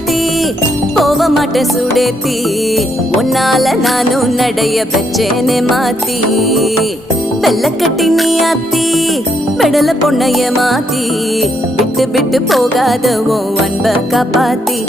கத்தி போக மாட்டேன் சுடேத்தி உன்னால நானும் நடைய பெச்சேனே மாத்தி வெள்ளக்கட்டி நீ ஆத்தி பெடல பொண்ணைய மாத்தி விட்டு விட்டு போகாத உன் அன்ப காப்பாத்தி